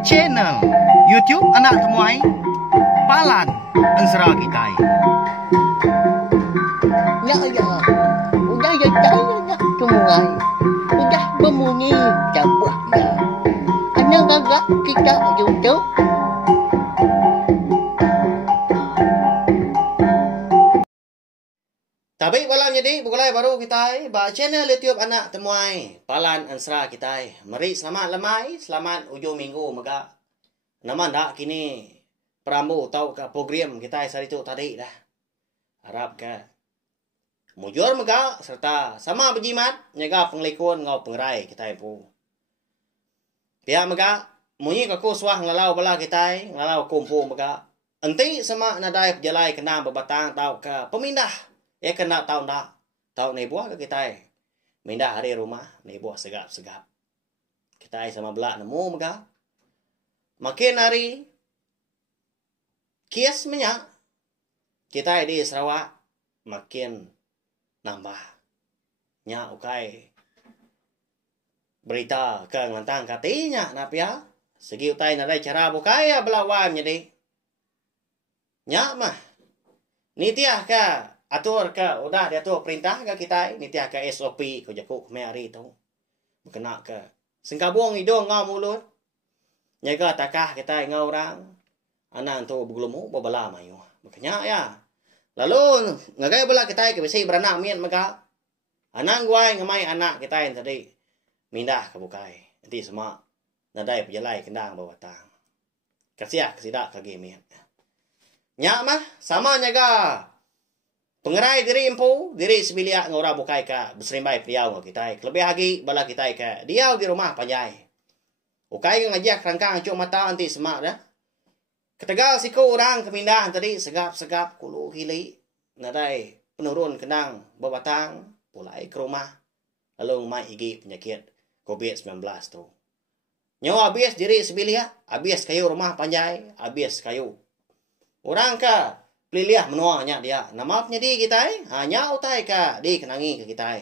Channel YouTube anak temuai Palan Ansra Kitai. Ya ya, udah ya tak temuai, udah berbunyi cabutnya. Anak gagak kita YouTube. Tapi malam jadi bukulai baru kita ba channel YouTube anak temuai Palan Ansra kita. Mari selamat lemai, selamat ujung minggu maka. Nama ndak kini Pramu tahu ke program kita hari itu tadi dah. Harap ke mujur maka serta sama berjimat nyaga penglikun ngau pengrai kita pu. Pihak maka munyi kaku suah ngalau bala kita ngalau kumpu maka. Enti sama nadai pejalai kena berbatang tahu ke pemindah. Ya kena tahu dah. Tahu ni buah ke kita. Mindah hari rumah. Ni buah segap-segap. Kita sama belak nemu maka. Makin hari. Kias minyak. Kita di Sarawak. Makin nambah. Nya ukai. Berita ke ngantang katanya. Napia. Segi utai nadai cara bukai ya belawan jadi. Nya mah. Nitiah ke. Atur ke, udah diatur perintah ke kita, ni tiah ke SOP ko jaku hari tu. Berkena ke. Sengkabung hidung ngau mulut. Nyaga takah kita ngau orang. Anak tu bergulumu, berbala mayu. Makanya ya. Lalu, ngagai bela kita ke besi beranak mian maka. Anak guai ngamai anak kita yang tadi. Mindah ke bukai. Nanti semua nadai pejalai kendang bawa tang. Kasiah kesidak kaki mian. Nyak mah, sama nyaga. Pengerai diri empu, diri sebilia ngora bukai ka berserimbai priau ngau kita. Lebih lagi bala kita ka diau di rumah panjai. Ukai ngajak rangkang cuk mata anti semak dah. Ketegal siku orang kemindah tadi segap-segap kulu hili. Nadai penurun kenang babatang pulai ke rumah. Lalu mai igi penyakit COVID-19 tu. Nyawa habis diri sebilia, habis kayu rumah panjai, habis kayu. Orang ka pilih menuanya dia. Nama di kita hanya utai ka di kenangi ke kita.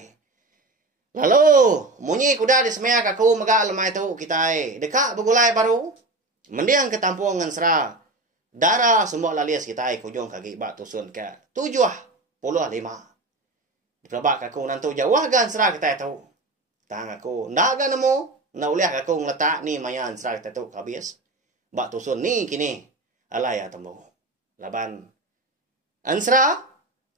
Lalu munyi kuda di semaya kaku mega lemai tu kita. Dekat begulai baru. Mendiang ke tampung Ansra. Darah semua lalias kita kujung kaki bak tusun ke 75. Di pelabak kaku nantu jauh gan Ansra kita tu. Tang aku ndak gan nemu. Nak uliah kaku ngeletak ni maya Ansra kita tu habis. Bak tusun ni kini. Alai ya temu. Laban Ansra,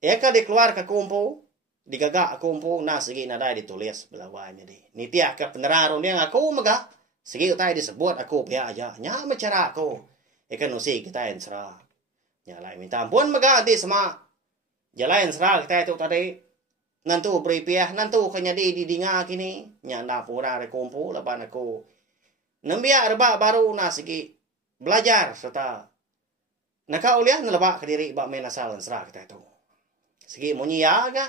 eka dikeluar ke kumpu, digagak kumpu, nah segi nadai ditulis belawan jadi. Nitiah ke penerang dia aku mega, segi utai disebut aku pihak aja, nya mecara aku. Eka nusi kita Ansra. Nyalai minta ampun mega di semak. Jalan Ansra kita itu tadi. Nantu beri pihak, nantu kenyadi di dinga kini, nya nda pura re kumpu laban aku. Nembia rebak baru nah segi belajar serta nakau uliah ngelebak ke diri bak main asal Ansra kita itu. Segi munyi ya ga.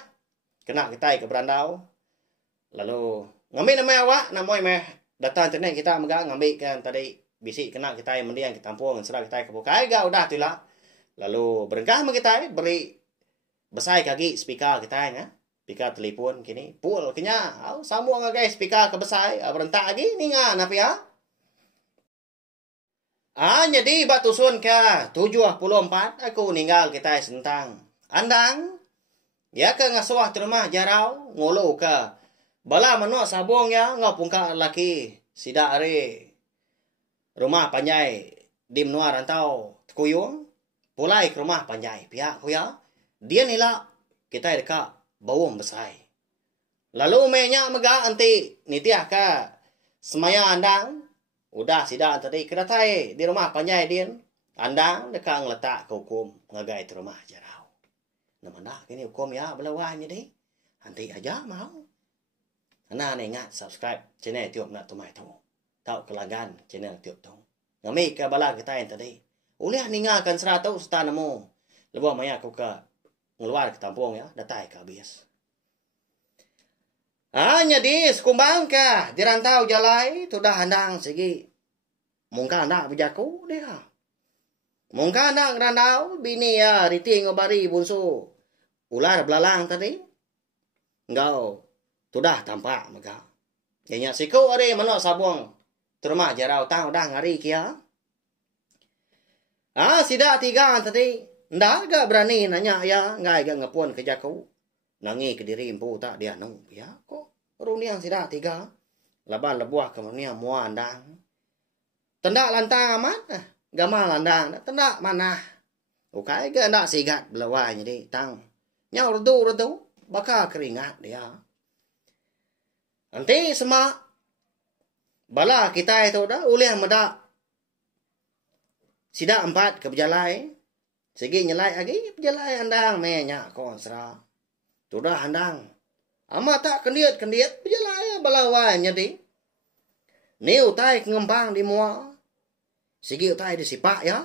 Kena kita ke berandau. Lalu ngambil nama awak, nama meh data internet kita mega ngambil kan tadi bisik kena kita yang mendiang kita tampung Ansra kita ke bukai ga udah tu lah. Lalu berengkah me kita beri besai kaki speaker kita ya. Speaker telefon kini pul kenya. Au sambung guys speaker ke besai berentak lagi ni nga napi ya. Jadi batusun ke 74 aku ninggal kita sentang. Andang ya ke ngasuah rumah jarau ngulu ke bala menuk sabung ya ngapung ka laki sidak are rumah panjai di menua rantau kuyung pulai ke rumah panjai pihak kuya dia nila kita dekat bawang besai. Lalu menya mega anti nitiah ke semaya andang. Udah sidak tadi kedatai di rumah panjai din. Andang dekat ngeletak ke hukum ngagai di rumah jarau. Nama nak ini hukum ya belawannya deh. Nanti aja mau. Ana ingat subscribe channel YouTube nak tumai tu. Tahu kelanggan channel YouTube tu. Ngami ke bala kita yang tadi. Uliah ninggalkan 100 nemu. Lebuh maya aku ke ngeluar ke tampung ya, datai ke habis. Jadi sekumbang ke di rantau jalai tu dah handang segi mungka anak bejaku dia. Mungka anak rantau bini ya riti ngobari bunsu ular belalang tadi. Engkau tu dah tampak mega. Kayaknya siku ada menok sabung terima jarau tang udang hari kia. Sida tiga tadi, ndak gak berani nanya ya, ngai gak ngepon ke jaku. Nangi ke diri empu tak dia nung ya kok runiang sida tiga. Laban lebuah kemudian mua andang. Tendak lantang amat, gamal landang, tendak mana. Ukai gak ndak sigat belawai jadi tang. Nyau redu, bakal keringat dia. Nanti semak bala kita itu dah ulih medak. Sida 4 ke berjalai. Segi nyelai lagi berjalai andang menyak konsra. Tu dah andang. Ama tak kendiat berjalai balawai jadi. Ni utai ngembang di mua. Segi utai di sipak ya.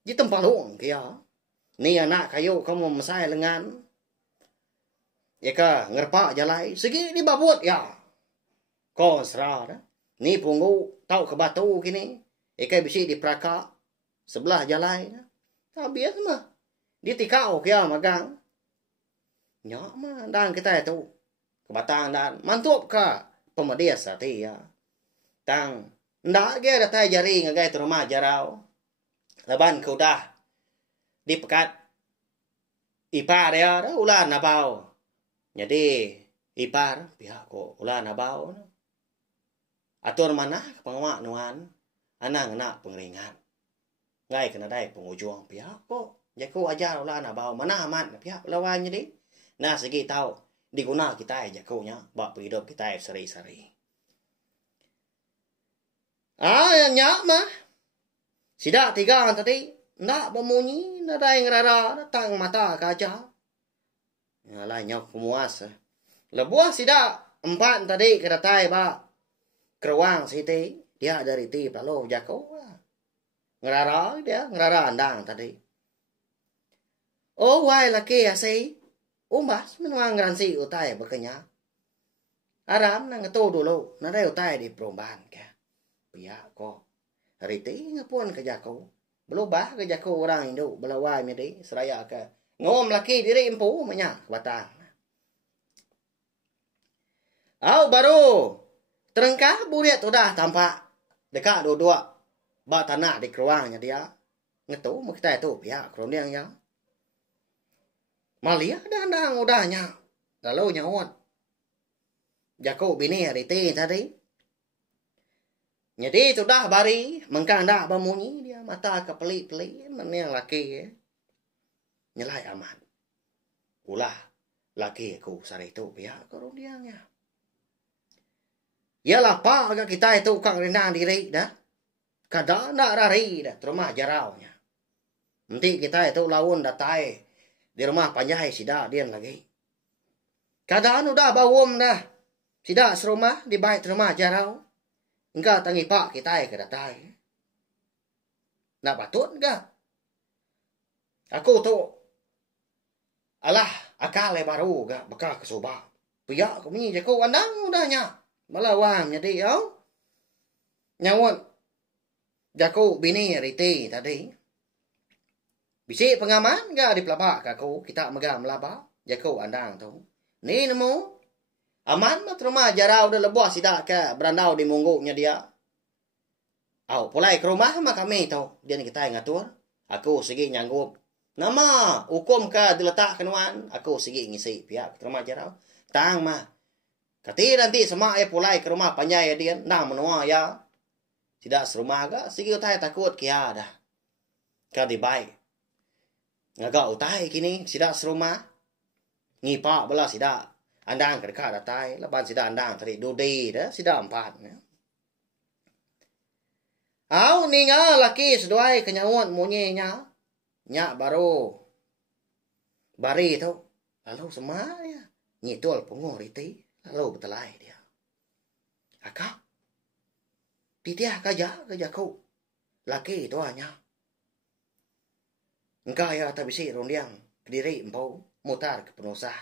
Di tempat luang kia. Ni anak kayu kamu mesai lengan. Ya ka ngerpak jalai. Segi di babut ya. Konsra dah. Ni punggu tau ke batu kini. Ikai bisi di praka sebelah jalai. Biasa mah. Di tikau kia magang. Nyak mah dan kita itu. Kebatang dan mantup ka pemedias hati ya. Tang. Ndak ge datai jari ngagai tu rumah jarau. Laban kau dah. Di pekat. Ipar ya. Ulan nabau. Jadi ipar. Pihak ko ulan nabau. Atur mana pengawak nuan. Anang nak pengeringat. Ngai kena dai pengujuang pihak kok. Jaku ajar ulah nak bawa mana amat pihak lawan jadi. Nah segi tahu diguna kita jakunya bak hidup kita seri-seri. Nyak mah. Sida tiga tadi nak bemunyi nak dai ngerara datang mata kaca. Yalah nyok puas. Lebuah sida 4 tadi kedatai ba keruang siti. Dia dari ti lalu jago. Ngerara dia, ngerara andang tadi. Oh, why laki ya say? Umbas, menuang garansi utai berkenya. Aram nang ngetu dulu, nadai utai di perubahan ke. Pihak ko. Hari ti ngapun ke jago. Belubah ke jago orang Indo, belawai medi, seraya ke. Ngom laki diri empu, menyak batang. Baru. Terengkah buriat udah tampak. Dekat dua-dua. Bak tanah di keruangnya dia. Ngetu mau kita itu pihak keroniang ya. Malia dandang udahnya. Lalu nyawat. Jago bini hari tadi. Jadi sudah bari. Mengkang dah bemunyi dia. Mata ke peli-peli. Mana laki ya. Nyelai aman. Ulah. Laki aku sari itu pihak keroniangnya. Yalah pak agak kita itu kang rendang diri dah. Kadang nak rari dah rumah jaraunya. Nanti kita itu lawan datai di rumah panjai sida dian lagi. Kadang udah bawum dah. Sida serumah di bait rumah jarau. Engkau tangi pak kita ke datai. Nak patut enggak? Aku tu alah akal baru gak bakal kesoba. Pihak aku ni jago andang udahnya. Malawang jadi ya. Nyawat. Jaku bini riti tadi. Bisi pengaman gak di pelabak aku. Kita megam melabak. Jaku andang tu. Ni nemu. Aman mat rumah jarau dah lebuah sidak ke. Berandau di mungguknya dia. Pulai ke rumah mah kami tu. Dia ni kita ngatur. Aku segi nyanggup. Nama hukum ke diletak kenuan. Aku segi ngisi pihak rumah jarau. Tang mah. Kati nanti semua pulai ke rumah panjai ya dia. Nang menua ya. Tidak serumah agak. Sigi utai takut kia dah. Kati baik. Ngagak utai kini. Tidak serumah. Ngipak belah tidak. Andang kedekat datai. Lepas tidak andang tadi. Dudi dah. Tidak 4. Ni nga laki seduai kenyawat munyenya. Nyak baru. Bari tu. Lalu semua ya. Nyitul pungung riti. Lalu betelai dia. Akak. Titiah kaja ku. Laki itu hanya. Engkau ya tak bisi rondiang. Kediri empau. Mutar ke penusah.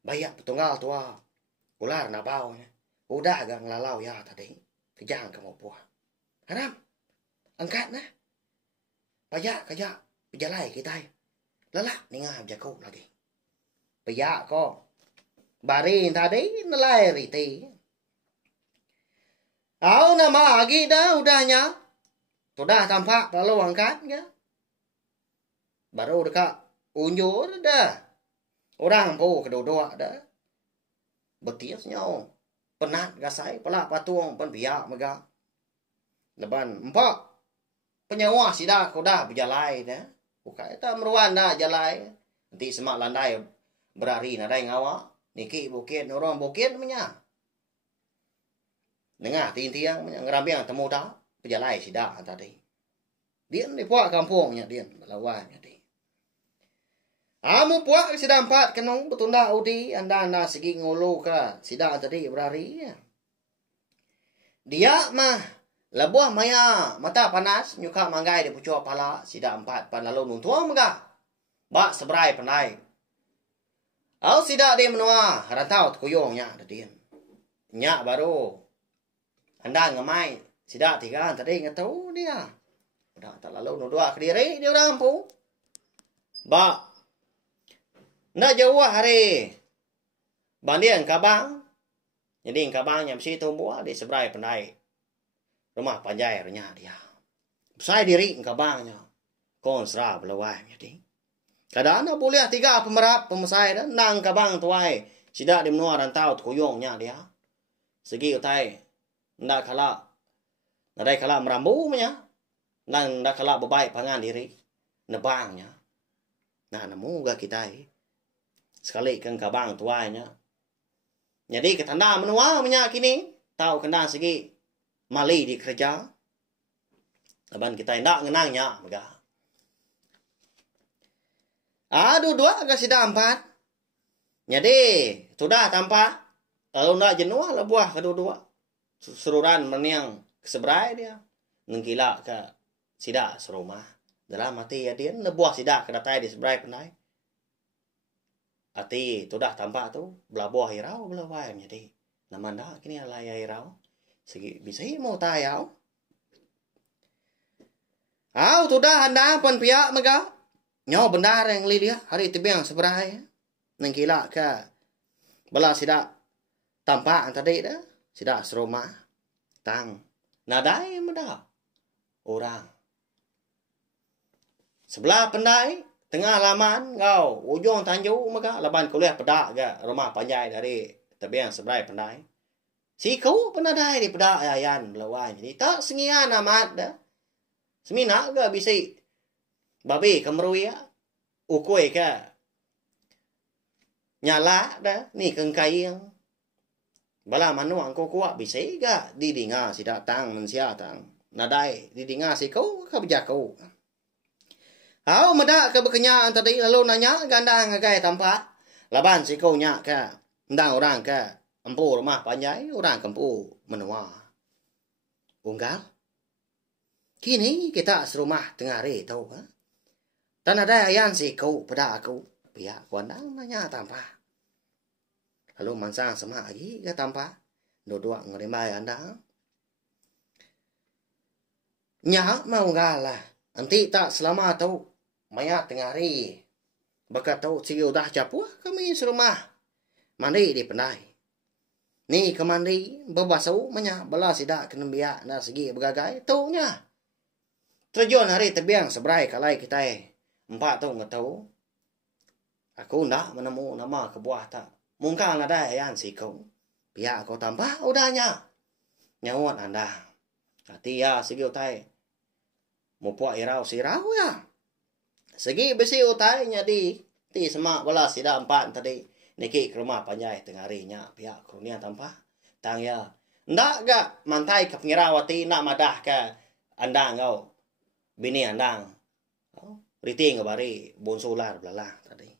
Bayak petunggal tua. Ular nabau. Udah agak ngelalau ya tadi. Kejang kamu puah. Haram. Angkat nah. Bayak kaja. Pejalai kita. Lelak ningah jaku lagi. Bayak kok. Bari tadi nilai riti. Nama lagi dah udahnya. Sudah tampak lalu angkatnya. Baru dekat unjur dah. Orang po kedua-dua dah. Betisnya penat gasai pelak patung pen biak mega. Leban empat. Penyawa sidak dah berjalai dah. Bukai ta meruan dah jalai. Nanti semak landai berari nadai ngawa. Niki bukit orang bukit punya. Dengar tiang ngerambiang temu dah. Berjalai sidak tadi. Dia ni puak kampungnya dia lawannya dia. Amu puak sida empat kenong betunda udi anda segi ngulu ka sida tadi berari. Dia mah lebuh maya mata panas nyuka manggai di pucuk pala sida empat pan lalu nuntuang megah. Bak sebrai pandai. Au sida dia menua rantau kuyongnya tadi. Nya baru anda ngemai sida tiga tadi ngetau dia. Udah tak lalu nudua ke diri dia orang ampu. Ba. Nak jauh hari. Bandian kabang. Jadi kabangnya mesti tumbuh di seberai pandai. Rumah panjai renya dia. Saya diri kabangnya. Konsra belawai jadi. Kadang nak boleh tiga pemerap pemesai dah nang kabang tuai. Sidak di menua rantau kuyongnya dia. Segi utai. Ndak kala. Nadai kala merambu punya. Nang dah kalak berbaik pangan diri. Nebangnya. Nah, namu gak kita sekali kan kabang tuanya. Jadi ketanda menua minyak kini. Tahu kena segi mali di kerja. Aban kita ndak ngenangnya. Aduh dua agak sida empat. Jadi sudah tampak. Lalu ndak jenuh lah buah kedua-dua. Seruran meniang keseberai dia. Nengkila ke sida serumah. Dalam hati ya dia lebuah sida kena tay di seberai pandai. Hati tu dah tampak tu belabuah hirau belawai jadi. Nama dah kini alaya hirau. Segi bisa mau tayau. Au tu dah anda pun pihak mega. Nyaw benar yang li dia hari tibiang seberai. Nengkila ke bela sida tampak tadi dah sida serumah. Tang nadai mudah orang. Sebelah pandai, tengah laman, kau ujung tanjung maka laban kuliah pedak ke rumah panjai dari tebiang sebelah pandai. Si kau penadai di pedak ayan belawan. Jadi tak sengian amat dah. Semina ke bisa babi kemerui ya. Ukui ke nyala dah. Ni kengkai yang bala manuang kau kuat bisa ke didinga si datang mensiatang. Nadai didinga si kau ke bijak kau. Hau medak ke berkenyaan tadi lalu nanya gandang ngagai tampak. Laban si kau nyak ke. Ndang orang ke empu rumah panjai orang kempu menua. Unggal. Kini kita serumah tengah hari tahu ha. Dan ada yang si kau pada aku. Pihak gandang nanya tampak. Lalu mansang semak lagi ke tampak. Dua-dua ngerimbai anda. Nyak mau ngalah. Nanti tak selama tahu. Maya tengah hari. Bakat tahu si udah capuh kami serumah. Mandi di pandai. Ni ke mandi. Berbasau manya. Bala sidak kena biak. Nak segi bergagai. Taunya. Terjun hari tebiang seberai kalai kita. Empat tahu nggak tahu. Aku ndak menemu nama kebuah tak. Mungkin ada yang si kau. Biak kau tambah udahnya. Nyawat anda. Hati ya segi utai. Mupuak irau sirau ya. Segi besi utainya di semak bala sida empat tadi. Niki ke rumah panjai tengah harinya. Pihak kurnia tanpa. Tang ya. Ndak gak mantai ke pengirawati. Nak madah ke andang kau. Bini andang. Riting ke bari. Bonsolar belalah tadi.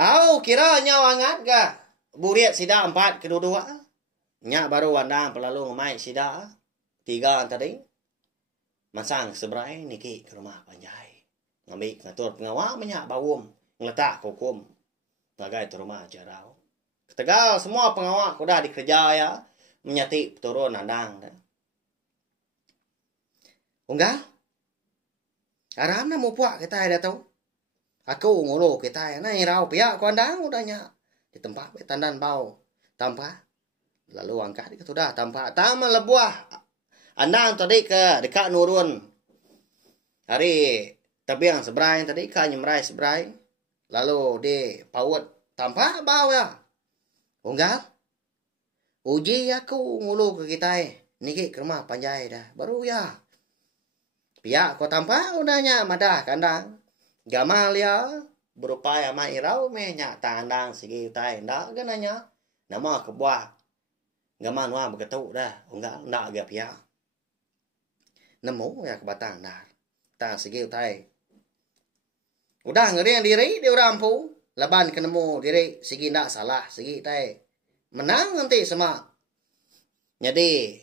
Au kira nyawangat gak. Buriat sida empat kedua-dua. Nyak baru andang pelalu ngemai sida. Tiga tadi. Masang seberai niki ke rumah panjai. Ngambil ngatur pengawal banyak bawum. Ngeletak hukum. Bagai tu rumah jarau. Ketegal semua pengawal kuda dikerja ya. Menyati turun andang. Unggal. Aram na mo puak kita ada tahu. Aku ngulu kita na irau pihak ku andang udahnya. Di tempat tandan bau. Tanpa. Lalu angkat dia sudah tampak tama lebuah. Andang tadi ke dekat nurun. Hari tabiang seberai tadi ke nyemrai seberai. Lalu di paut tampak bau ya. Unggal. Uji aku ngulu ke kita niki ke rumah panjai dah. Baru ya. Pihak kau tampak udahnya madah kandang. Gamal ya. Berupaya mairau mehnya tandang segi tai. Ndak gananya. Nama kebuah. Gaman wah begitu dah. Enggak agak pihak. Nemu ya ke batang dah. Tang segi tai. Udah ngeriang diri dia rampu. Laban kenemu diri segi ndak salah segi tai. Menang nanti semua. Jadi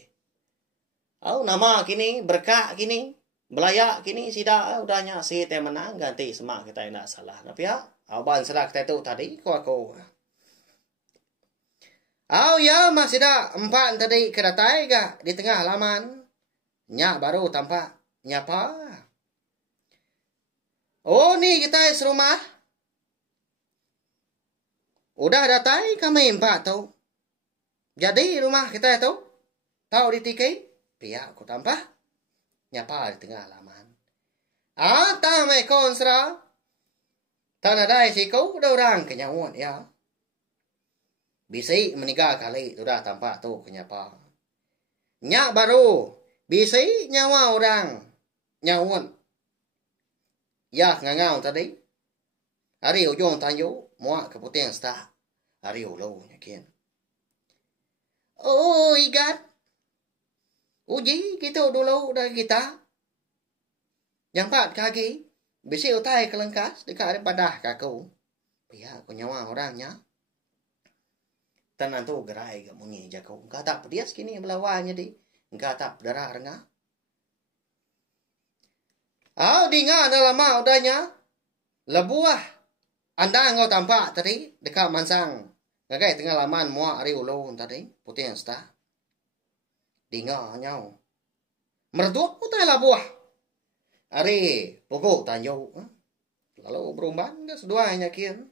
nama kini berkah kini belayak kini sida udahnya si teh menang ganti semua kita ndak salah. Tapi ya aban serak kita tu tadi aku. Ya masih dah 4 tadi kedatai gak di tengah halaman. Nyak baru tampak nyapa. Oh ni kita serumah. Udah datai kami 4 tu. Jadi rumah kita tu tahu di tikai. Pihak aku tampak nyapa di tengah halaman. Tamai konsra. Tanah dai siku udah orang kenyawon ya. Bisi menikah kali sudah tampak tu kenyapa. Nyak baru bisi nyawa orang nyawon. Ya ngangau tadi. Hari ujung tanyu muak keputihan sta. Hari ulau nyakin. Oh igat. Uji gitu dulu dah kita. Yang 4 kaki. Bisi utai kelengkas dekat daripada kaku. Pihak aku nyawa orangnya. Tanan tu gerai ke mungi jago. Engkau tak pedias kini belawanya di. Engkau tak darah rengah. Dengar dah lama udahnya. Lebuah. Anda engkau tampak tadi dekat mansang. Gagai tengah laman muak hari ulun tadi. Putih yang setah. Dengar nyau. Merduak utai lebuah. Hari pokok tanyo. Lalu berumban ke seduanya kian.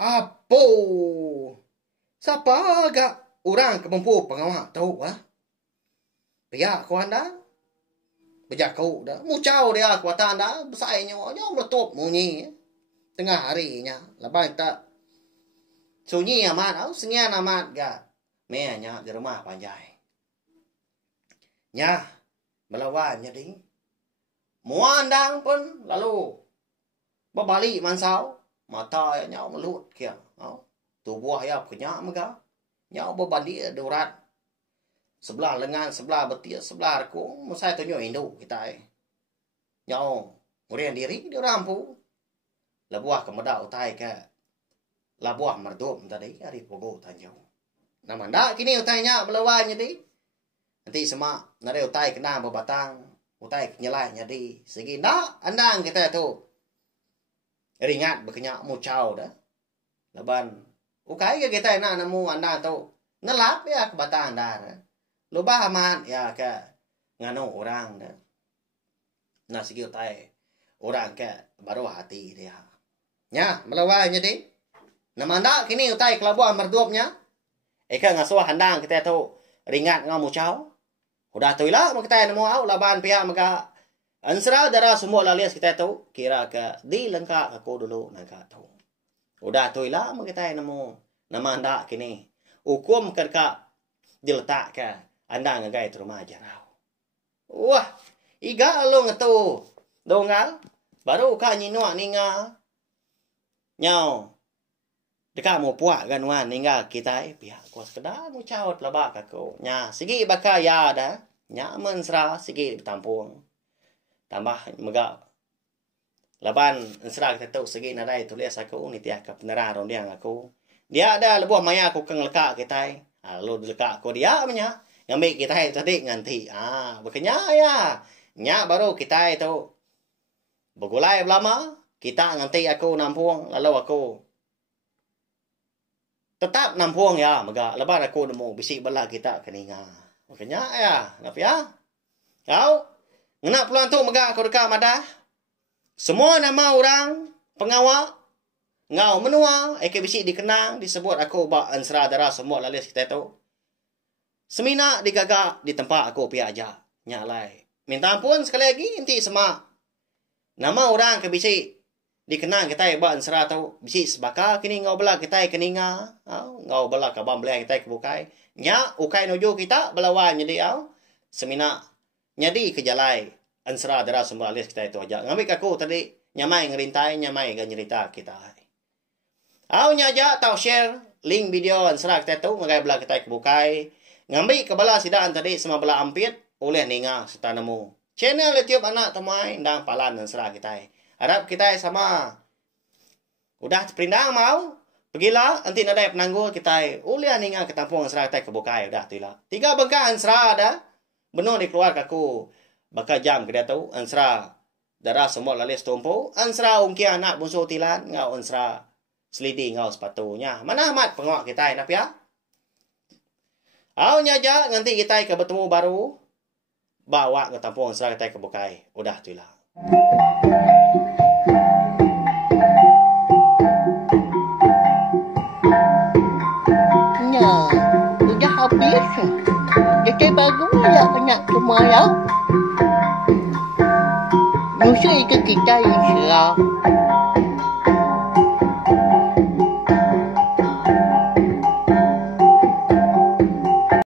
Apo. Siapa agak orang kemampu pengawal tahu pihak ku anda bejak kau dah mucau dia kuatan dah besarnya meletup munyi tengah harinya lepas tak sunyi amat sengian amat gak mehnya di rumah panjai nya melawan jadi muandang pun lalu berbalik mansau mata nya melut kia tubuh ya kenyak mega nyau berbalik durat sebelah lengan sebelah betis sebelah rekung musai tunjuk induk kita nyau ngurian diri dia rampu labuah kemedak utai ke labuah merdum tadi hari pogo tanjau nama ndak kini utainya melawan jadi nanti semua nare utai kena berbatang utai nyelai jadi segi ndak andang kita tu ringat berkenyak mucau dah laban ukai ke kita nak nemu anda tu ngelap ya ke batang dah. Lupa amat ya ke nganu orang dah. Nah segi utai orang ke baru hati dia. Nya melawan jadi. Nama anda kini utai kelabuan merdupnya. Eka ngasuh handang kita tu ringat ngamu cau. Udah tu lah kita nemu au laban pihak maka ansra darah semua lalias kita tu kira ke di lengkap aku dulu nangka tu. Udah tu lah kita nemu nama anda kini. Hukum kerka diletak ke anda ngagai rumah jarau. Wah, iga lo ngetu. Dongal baru ka nyinua ninga. Nyau. Dekat mau puak kan wan ninga kita pihak kos kedah mu caut labak aku. Nya, sigi baka ya dah. Nya mensra sigi tampung. Tambah megak laban ensra kita tu segi nadai tulis aku ni tiak ke penera rondiang aku. Dia ada lebuh maya aku keng lekak kita. Lalu lekak aku dia punya. Ngambil kita tadi nganti. Bekenya ya. Nya baru kita itu begulai lama. Kita nganti aku nampung lalu aku tetap nampung ya mega. Lepas aku nemu bisik bala kita keninga. Bekenya ya. Napa ya? Kau ngena pulang tu mega aku dekat madah. Semua nama orang pengawal ngau menua bisik dikenang disebut aku bak ansra darah semua lalis kita tu Semina digagak di tempat aku pihak aja. Nyak lai. Minta ampun sekali lagi inti semak. Nama orang ke bisi dikenang kita buat ansara tau bisi sebaka kini ngau bela kita keninga. Ngau bela kabam bela kita kebukai. Nya ukai nuju kita belawan jadi au. Semina nyadi kejalai ansara darah sumber alis kita itu aja. Ngambil aku tadi nyamai ngerintai nyamai gan cerita kita. Au nyaja tau share link video ansara kita tu ngagai bela kita kebukai. Ngambil kebala sidaan tadi semua bela ampit oleh ninga serta nemu. Channel YouTube anak temai ndang palan dan serah kita. Harap kita sama. Udah perindang mau? Pergilah nanti nadai penanggul kita. Uliah ninga ke tampung serah kita kebukai udah tulah. 3 bengkak ansra ada. Benar dikeluar kaku. Bakal jam ke dia tahu ansra darah semua lalis tumpu. Ansra ungki anak bunso tilan ngau ansra selidi ngau sepatunya. Mana amat pengok kita nak ya? Au nyaja nanti kita ke bertemu baru. Bawa ke tampung serah kita kebukai. Udah tulah. Nah, udah habis. Jadi baru ya anak semua ya. Musuh itu kita insya